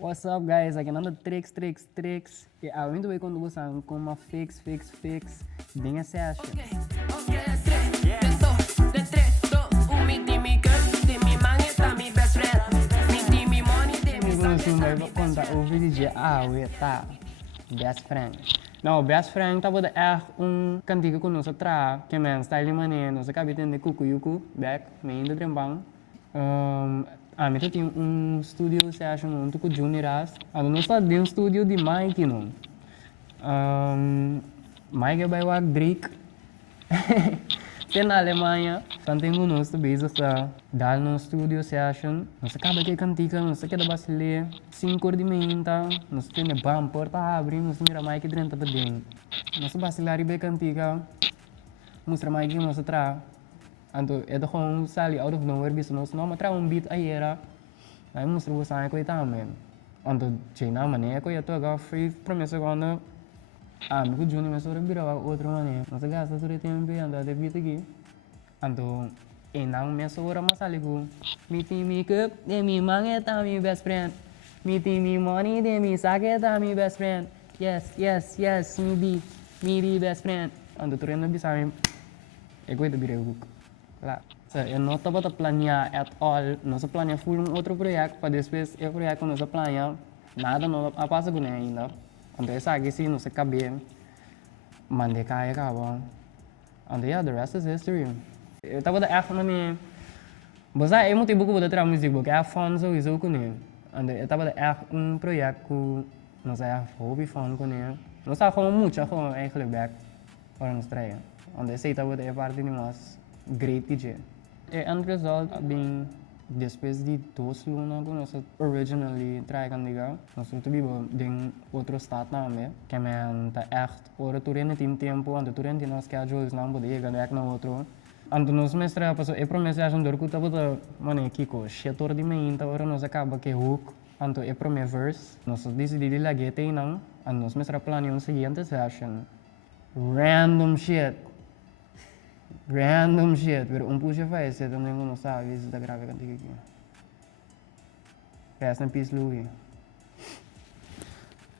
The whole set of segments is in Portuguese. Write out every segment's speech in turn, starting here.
What's up, guys? Aqui nada tricks. E a gente vai quando você com uma fix. Bem essa acha. Vai contar o vídeo de tá best friend. Não, best friend tá bode cantiga com nossa tra, que men style mané, nossa cabita de cucuyucu, back, meio do trembang. A mim tem estúdio se acha um tuco juniors. A não está de estúdio de Mike não. Mike vai o Drake. Tem na Alemanha, tem nosso base sa dar no estúdio se acham. Nós acaba que cantica, nós queda basileia, 5 de menta, nós tem bumper tá abrindo, nós mira Mike dentro da dentro. Nós basilar be cantica, mostra Mike nós tra. Anto é do com sali out of nowhere bis nós não matra beat aí era. Aí mostra você aí coi também. Anto China mané coi ato agora free promessa quando amigo Juni mas ora bira outro mané. Nós gasta tudo tempo anda de beat aqui. Anto enang mas ora masaligo. Meeting me cup de mi mangeta mi best friend. Meeting me money de mi saketa mi best friend. Yes, me be best friend. Anto turena bisa mi. Ego itu bira hook. Lá. So, eu não estava a planear at all, não se planeia full outro projeto, para depois o projeto não se planeia, nada não passa com ele ainda. Então, essa aqui sim, não se cabe, mandei cair, acaba. Então, yeah, the rest is history. Eu estava a F, mas você é muito bom para trabalhar música, porque é fun, so isso com ele. Então, eu estava a F projeto que não sei, hobby fun com ele. Não sei como muito, como é que back para nos trazer. Então, esse estava a parte de nós. Great DJ. And result being depois de 2 lunas que nós originally try candiga, nós tivemos de outro estado também, que é echt ora turene tem tempo, ando turene tem schedules não pode ir ganhar no outro. Ando nós mestra passou é promessa a gente que tava mane kiko, setor de menta ora nós acaba que hook, ando é primeiro verse, nós decidimos lá que tem não, ando nós mestra planeio o seguinte session. Random shit, pero puxa faz, você também não sabe, isso tá grave cantiga aqui. Rest in peace, Louis.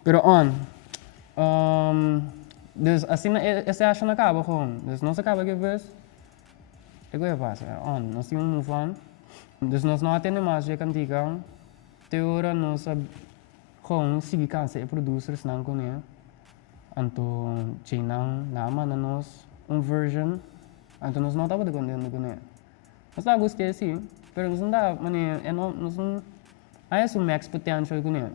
Pero assim, essa acha na acaba com, não se acaba que vez, é que passa, nós temos move on, nós não atendemos mais de cantiga, teora nós com seguir cansa e producers não com ele, então, China, nama na nós, version. Então nós não estávamos contentes com ele. Nós estávamos gostando sim, mas nós não estávamos, há esse max potential com ele.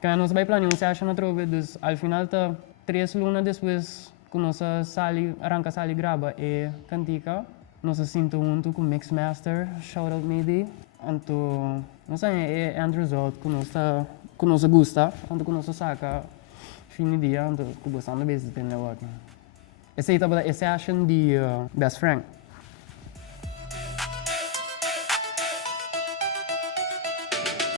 Quando nós vai planear se acha na trova, ao final tá 3 lunas depois que nós arranca sali grava e cantica, nós sinto junto com Mix Master, shout out maybe. Então, nós é end result que nós gosta, então que nós saca fim de dia, então que gostamos de vezes tem negócio. Esse aí estava esse action de Best Friend.